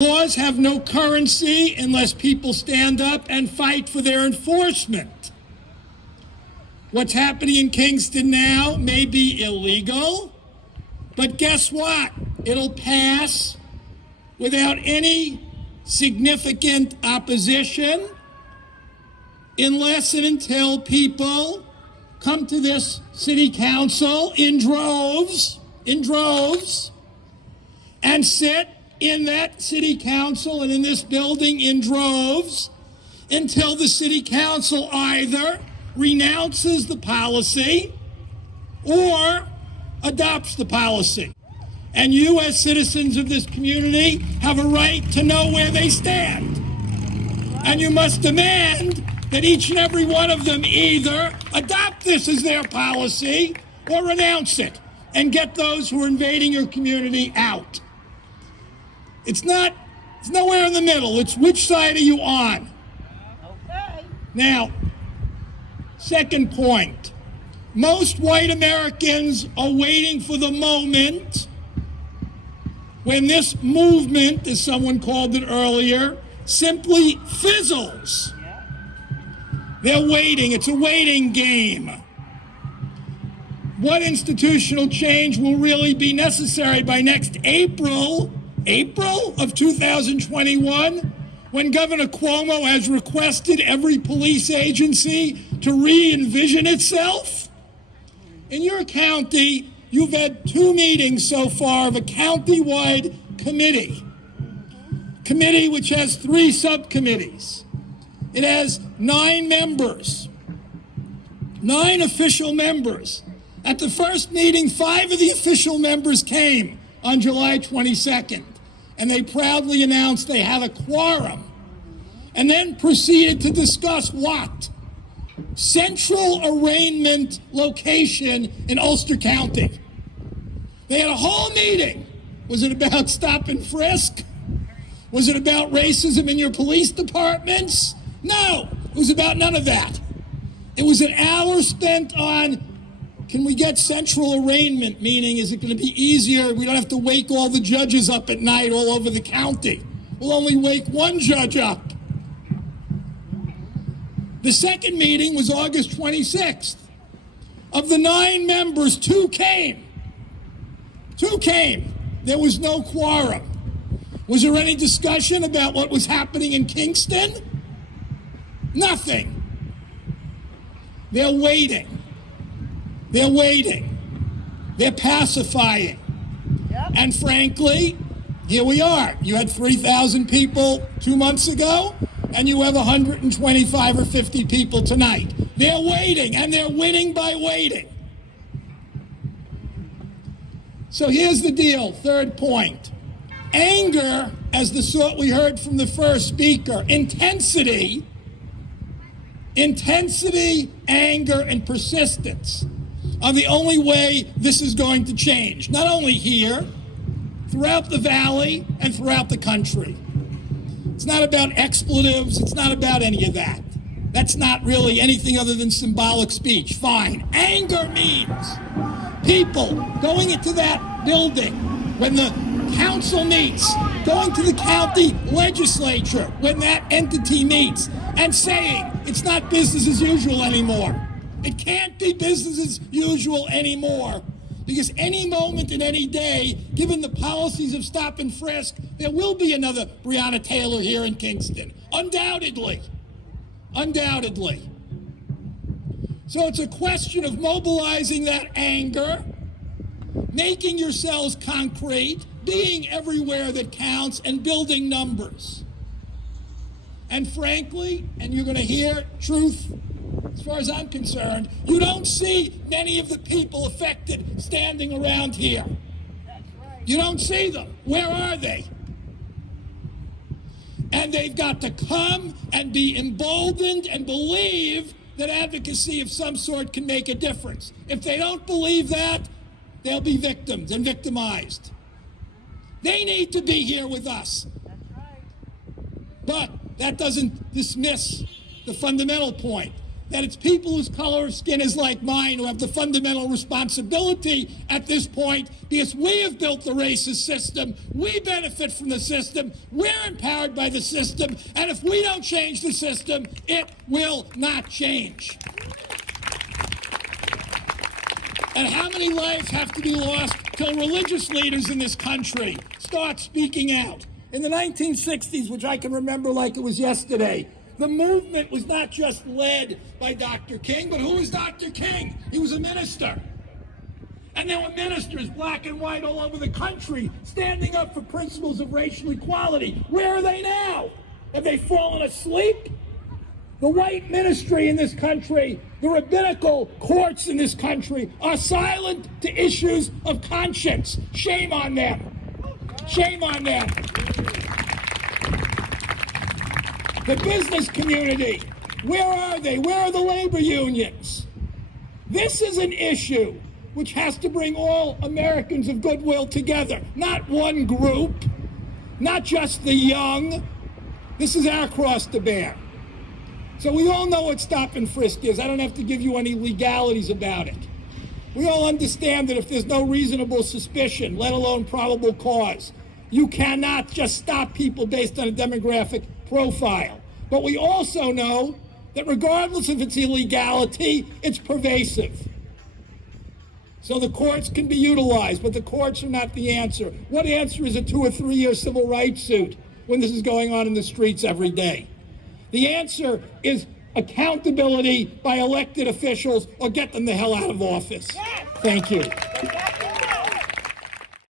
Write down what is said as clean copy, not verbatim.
Laws have no currency unless people stand up and fight for their enforcement. What's happening in Kingston now may be illegal, but guess what? It'll pass without any significant opposition unless and until people come to this city council in droves, and sit in that city council and in this building in droves until the city council either renounces the policy or adopts the policy. And you, as citizens of this community, have a right to know where they stand. And you must demand that each and every one of them either adopt this as their policy or renounce it and get those who are invading your community out. It's nowhere in the middle. It's which side are you on? Okay. Now, second point. Most white Americans are waiting for the moment when this movement, as someone called it earlier, simply fizzles. They're waiting. It's a waiting game. What institutional change will really be necessary by next April of 2021, when Governor Cuomo has requested every police agency to re-envision itself? In your county, you've had 2 meetings so far of a county-wide committee which has 3 subcommittees. It has 9 members, 9 official members. At the first meeting, 5 of the official members came on July 22nd, and they proudly announced they have a quorum, and then proceeded to discuss what? Central arraignment location in Ulster County. They had a whole meeting. Was it about stop and frisk? Was it about racism in your police departments? No, it was about none of that. It was an hour spent on, can we get central arraignment? Meaning, is it going to be easier? We don't have to wake all the judges up at night all over the county. We'll only wake one judge up. The second meeting was August 26th. Of the 9 members, 2 came. 2 came. There was no quorum. Was there any discussion about what was happening in Kingston? Nothing. They're waiting. They're waiting. They're pacifying. Yep. And frankly, here we are. You had 3,000 people 2 months ago, and you have 125 or 50 people tonight. They're waiting, and they're winning by waiting. So here's the deal, third point. Anger, as the sort we heard from the first speaker, intensity, anger, and persistence are the only way this is going to change. Not only here, throughout the valley and throughout the country. It's not about expletives. It's not about any of that. That's not really anything other than symbolic speech. Fine. Anger means people going into that building when the council meets, going to the county legislature when that entity meets, and saying it's not business as usual anymore. It can't be business as usual anymore, because any moment in any day, given the policies of stop and frisk, there will be another Breonna Taylor here in Kingston. Undoubtedly. Undoubtedly. So it's a question of mobilizing that anger, making yourselves concrete, being everywhere that counts, and building numbers. And frankly, and you're going to hear truth, as far as I'm concerned, you don't see many of the people affected standing around here. That's right. You don't see them. Where are they? And they've got to come and be emboldened and believe that advocacy of some sort can make a difference. If they don't believe that, they'll be victims and victimized. They need to be here with us. That's right. But that doesn't dismiss the fundamental point. that it's people whose color of skin is like mine who have the fundamental responsibility at this point, because we have built the racist system, we benefit from the system, we're empowered by the system, and if we don't change the system, it will not change. And how many lives have to be lost till religious leaders in this country start speaking out? In the 1960s, which I can remember like it was yesterday, the movement was not just led by Dr. King, but who was Dr. King? He was a minister. And there were ministers, black and white, all over the country, standing up for principles of racial equality. Where are they now? Have they fallen asleep? The white ministry in this country, the rabbinical courts in this country are silent to issues of conscience. Shame on them. Shame on them. The business community, where are they? Where are the labor unions? This is an issue which has to bring all Americans of goodwill together, not one group, not just the young. This is our cross to bear. So we all know what stop and frisk is. I don't have to give you any legalities about it. We all understand that if there's no reasonable suspicion, let alone probable cause, you cannot just stop people based on a demographic profile. But we also know that regardless of its illegality, it's pervasive. So the courts can be utilized, but the courts are not the answer. What answer is a 2 or 3 year civil rights suit when this is going on in the streets every day? The answer is accountability by elected officials, or get them the hell out of office. Thank you.